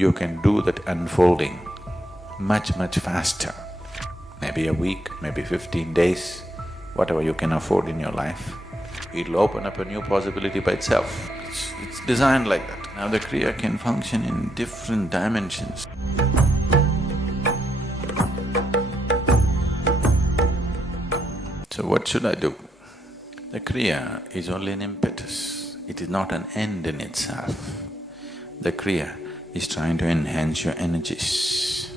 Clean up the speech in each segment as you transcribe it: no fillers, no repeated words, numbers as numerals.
you can do that unfolding much, much faster. Maybe a week, maybe 15 days, whatever you can afford in your life. It'll open up a new possibility by itself. It's designed like that. Now the Kriya can function in different dimensions. So what should I do? The Kriya is only an impetus, it is not an end in itself. The Kriya is trying to enhance your energies.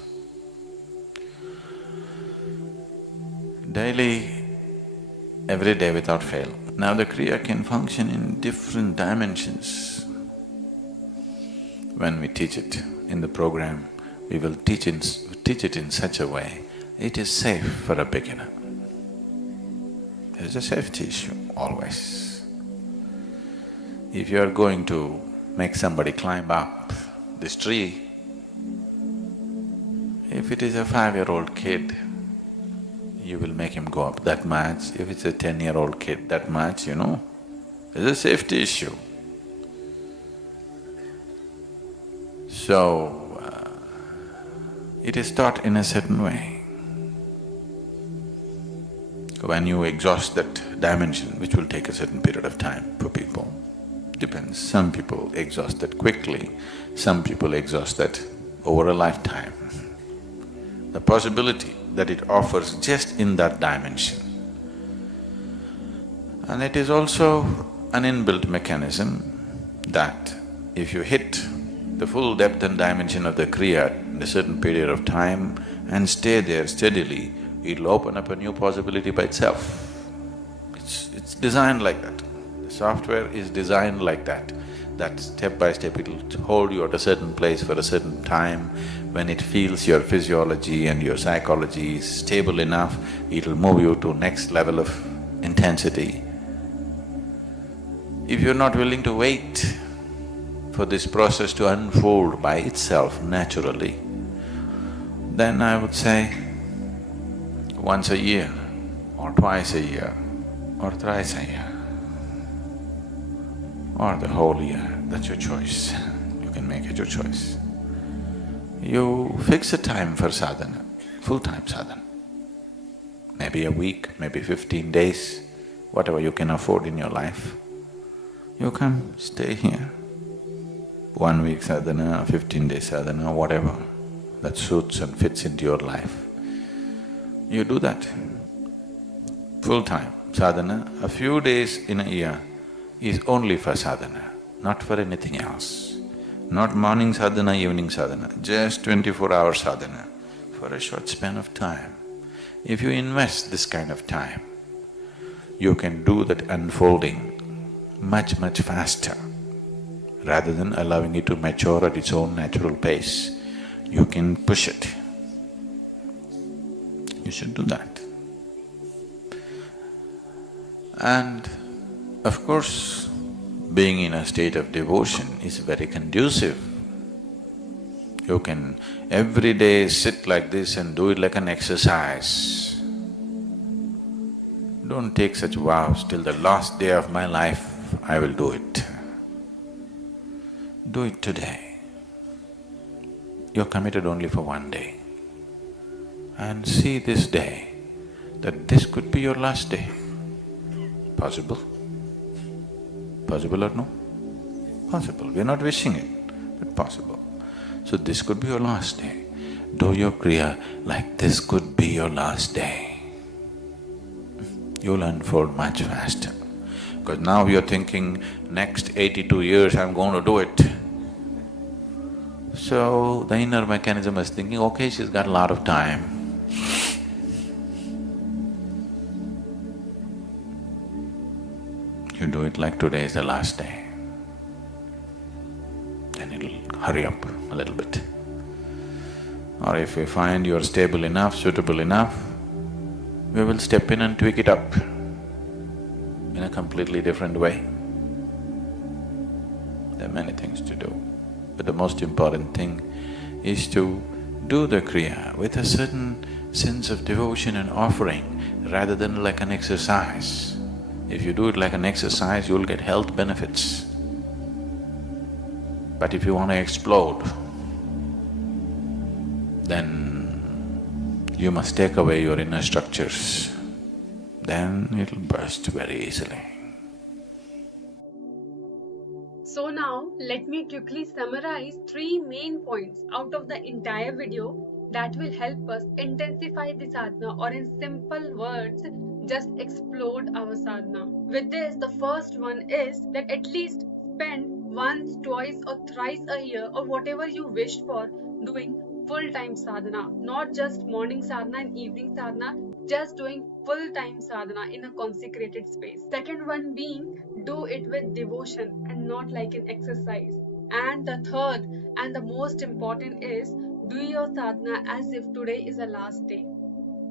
Daily, every day without fail. Now the Kriya can function in different dimensions. When we teach it in the program, we will teach it in such a way, it is safe for a beginner. There's a safety issue, always. If you are going to make somebody climb up this tree, if it is a 5-year-old kid, you will make him go up that much. If it's a 10-year-old kid, that much, there's a safety issue. So, it is taught in a certain way. When you exhaust that dimension, which will take a certain period of time for people, depends. Some people exhaust that quickly, some people exhaust that over a lifetime. The possibility that it offers just in that dimension. And it is also an inbuilt mechanism that if you hit the full depth and dimension of the Kriya in a certain period of time and stay there steadily, it'll open up a new possibility by itself. It's designed like that. The software is designed like that step by step it'll hold you at a certain place for a certain time. When it feels your physiology and your psychology is stable enough, it'll move you to next level of intensity. If you're not willing to wait for this process to unfold by itself naturally, then I would say once a year, or twice a year, or thrice a year, or the whole year, that's your choice. You can make it your choice. You fix a time for sadhana, full-time sadhana. Maybe a week, maybe 15 days, whatever you can afford in your life. You come, stay here. 1 week sadhana, 15-day sadhana, whatever that suits and fits into your life. You do that. Full-time sadhana, a few days in a year is only for sadhana, not for anything else. Not morning sadhana, evening sadhana, just 24-hour sadhana for a short span of time. If you invest this kind of time, you can do that unfolding much, much faster. Rather than allowing it to mature at its own natural pace, you can push it. You should do that. And of course, being in a state of devotion is very conducive. You can every day sit like this and do it like an exercise. Don't take such vows, till the last day of my life I will do it. Do it today. You're committed only for 1 day. And see this day, that this could be your last day. Possible? Possible or no? Possible. We're not wishing it, but possible. So this could be your last day. Do your Kriya like this could be your last day. You'll unfold much faster. Because now you're thinking, next 82 years I'm going to do it. So the inner mechanism is thinking, okay, she's got a lot of time. You do it like today is the last day. Then it'll hurry up a little bit. Or if we find you're stable enough, suitable enough, we will step in and tweak it up in a completely different way. There are many things to do, but the most important thing is to do the Kriya with a certain sense of devotion and offering rather than like an exercise. If you do it like an exercise, you'll get health benefits. But if you want to explode, then you must take away your inner structures, then it'll burst very easily. So now, let me quickly summarize 3 main points out of the entire video that will help us intensify the sadhana, or in simple words, just explode our sadhana. With this, the first one is that at least spend once, twice or thrice a year, or whatever you wish for, doing full-time sadhana, not just morning sadhana and evening sadhana, just doing full-time sadhana in a consecrated space. Second one being, do it with devotion and not like an exercise. And the third and the most important is, do your sadhana as if today is the last day.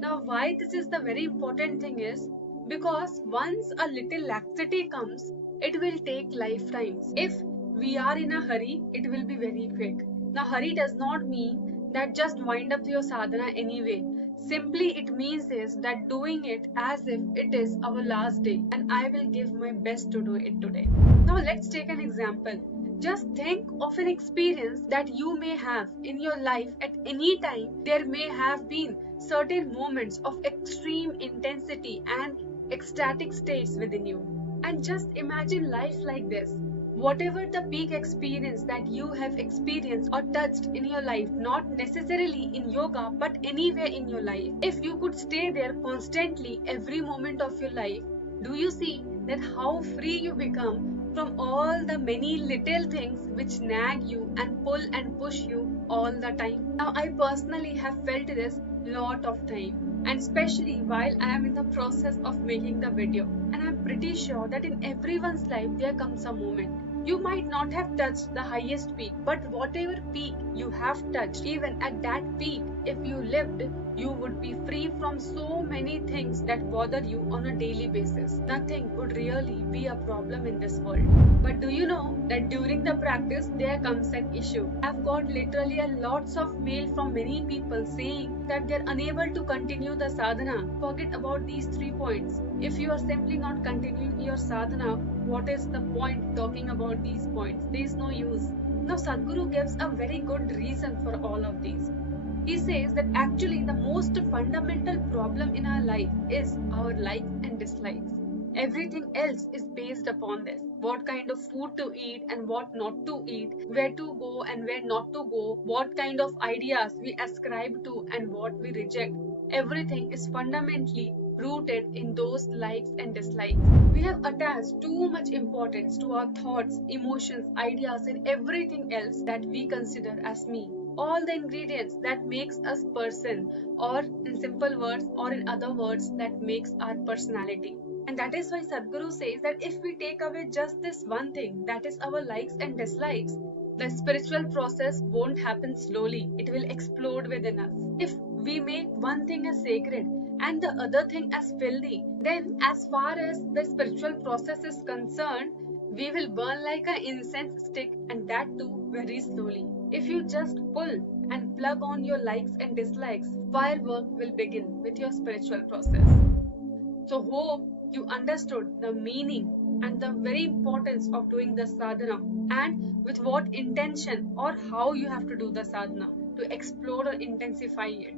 Now, why this is the very important thing is because once a little laxity comes, it will take lifetimes. If we are in a hurry, it will be very quick. Now, hurry does not mean that just wind up your sadhana anyway. Simply, it means is that doing it as if it is our last day, and I will give my best to do it today. Now, let's take an example. Just think of an experience that you may have in your life at any time. There may have been certain moments of extreme intensity and ecstatic states within you. And just imagine life like this. Whatever the peak experience that you have experienced or touched in your life, not necessarily in yoga but anywhere in your life, if you could stay there constantly every moment of your life, do you see that how free you become from all the many little things which nag you and pull and push you all the time? Now, I personally have felt this lot of time, and especially while I am in the process of making the video. And I'm pretty sure that in everyone's life there comes a moment. You might not have touched the highest peak, but whatever peak you have touched, even at that peak, if you lived, you would be free from so many things that bother you on a daily basis. Nothing would really be a problem in this world. But do you know that during the practice there comes an issue? I've got literally a lots of mail from many people saying that they're unable to continue the sadhana. Forget about these 3 points. If you are simply not continuing your sadhana, what is the point talking about these points? There is no use. Now, Sadhguru gives a very good reason for all of these. He says that actually the most fundamental problem in our life is our likes and dislikes. Everything else is based upon this. What kind of food to eat and what not to eat, where to go and where not to go, what kind of ideas we ascribe to and what we reject. Everything is fundamentally rooted in those likes and dislikes. We have attached too much importance to our thoughts, emotions, ideas, and everything else that we consider as me. All the ingredients that makes us person, or in simple words, or in other words, that makes our personality. And that is why Sadhguru says that if we take away just this one thing, that is our likes and dislikes, the spiritual process won't happen slowly, it will explode within us. If we make one thing as sacred and the other thing as filthy, then as far as the spiritual process is concerned, we will burn like an incense stick, and that too very slowly. If you just pull and plug on your likes and dislikes, firework will begin with your spiritual process. So hope you understood the meaning and the very importance of doing the sadhana, and with what intention or how you have to do the sadhana to explore or intensify it.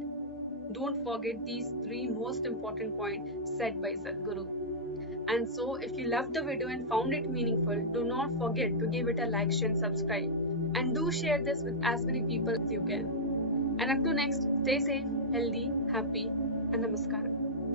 Don't forget these 3 most important points said by Sadhguru. And so, if you loved the video and found it meaningful, do not forget to give it a like, share, and subscribe. And do share this with as many people as you can. And up to next, stay safe, healthy, happy, and namaskaram.